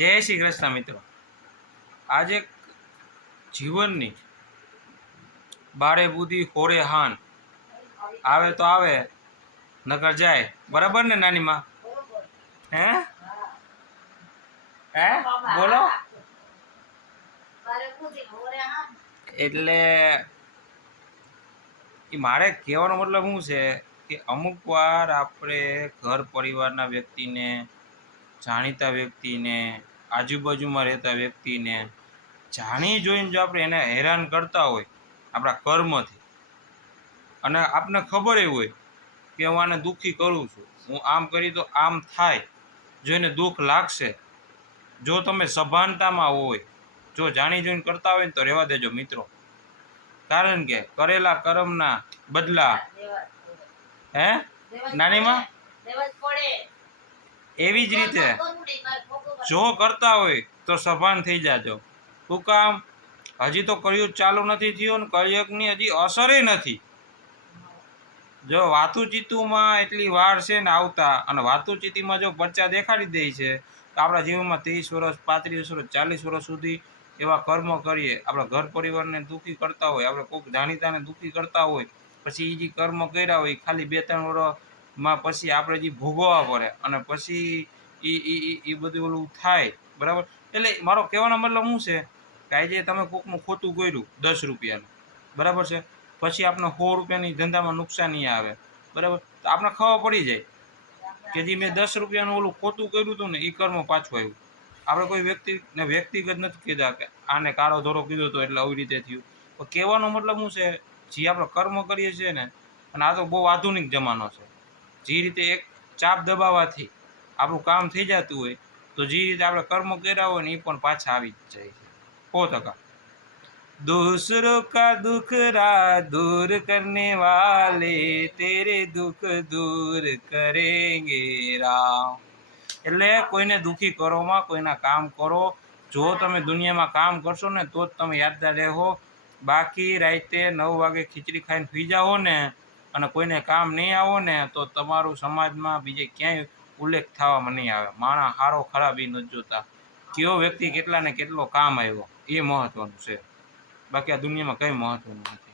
જય શ્રી કૃષ્ણ મિત્રો। આજે જીવનની બારે બુદ્ધિ હોરે હાન આવે તો આવે નકર જાય, બરાબર ને નાની માં? હે હે બોલો। એટલે મારે કહેવાનો મતલબ શું છે કે અમુક વાર આપણે ઘર પરિવારના વ્યક્તિને, જાણીતા વ્યક્તિને, આજુબાજુમાં રહેતા વ્યક્તિને જાણી જોઈને જો આપણે એને હેરાન કરતા હોય આપણા કર્મથી, અને આપને ખબર એ હોય કે હું આને દુઃખી કરું છું, હું આમ કરી તો આમ થાય, જો એને દુઃખ લાગશે, જો તમે સભાનતામાં હોય, જો જાણી જોઈને કરતા હોય ને તો રહેવા દેજો મિત્રો। કારણ કે કરેલા કર્મના બદલા હે નાનીમાં એવી જ રીતે જો કરતા હોય તો સભાન થઈ જાજો। શું કામ? હજી તો કળિયુગ ચાલુ નથી થયું ને કળિયુગની હજી અસરે નથી। જો વાતુચીતુમાં એટલી વાર છે ને આવતા, અને વાતુચીતીમાં જો પરચા દેખાડી દે છે તો આપણા જીવનમાં 30 વર્ષ, 35 વર્ષ, 40 વર્ષ સુધી એવા કર્મ કરીએ, આપણા ઘર પરિવારને દુઃખી કરતા હોય, આપણે કોઈક જાણીતાને દુઃખી કરતા હોય, પછી એ જે કર્મ કર્યા હોય ખાલી 2-3 વર્ષમાં પછી આપણે જે ભોગવવા પડે, અને પછી એ બધું ઓલું થાય, બરાબર? એટલે મારો કહેવાનો મતલબ શું છે કે આજે તમે કોઈકનું ખોટું કર્યું 10 રૂપિયાનું, બરાબર છે, પછી આપણે 100 રૂપિયાની ધંધામાં નુકસાની આવે, બરાબર? તો આપણે ખબર પડી જાય કે જે મેં 10 રૂપિયાનું ઓલું ખોટું કર્યું હતું ને એ કર્મ પાછું આવ્યું। આપણે કોઈ વ્યક્તિને વ્યક્તિગત નથી કીધા કે આને કાળો ધોરો કીધો હતો એટલે આવી રીતે થયું। તો કહેવાનો મતલબ શું છે, જે આપણે કર્મ કરીએ છીએ ને, અને આ તો બહુ આધુનિક જમાનો છે, જે રીતે એક ચાપ દબાવવાથી આપણું કામ થઈ જતું હોય, તો જે રીતે આપણે કર્મ કર્યા હોય ને એ પણ પાછા આવી જ જાય છે 100%। दूसरों का दुख दूर करने वाले तेरे दुख दूर करेंगे राम। એટલે કોઈને દુઃખી કરોમાં, કોઈના કામ કરો, જો તમે દુનિયામાં કામ કરશો ને તો જ તમે યાદદાર રહેવો। બાકી રાતે 9 વાગે ખીચડી ખાઈને સુઈ જાઓ ને અને કોઈને કામ નહીં આવો ને તો તમારું સમાજમાં બીજે ક્યાંય ઉલ્લેખ થવામાં નહીં આવે। માણસ સારો ખરાબ એ નથી જોતા, કયો વ્યક્તિ કેટલાને કેટલો કામ આવ્યો એ મહત્વનું છે, બાકી આ દુનિયામાં કંઈ મહત્વનું નથી।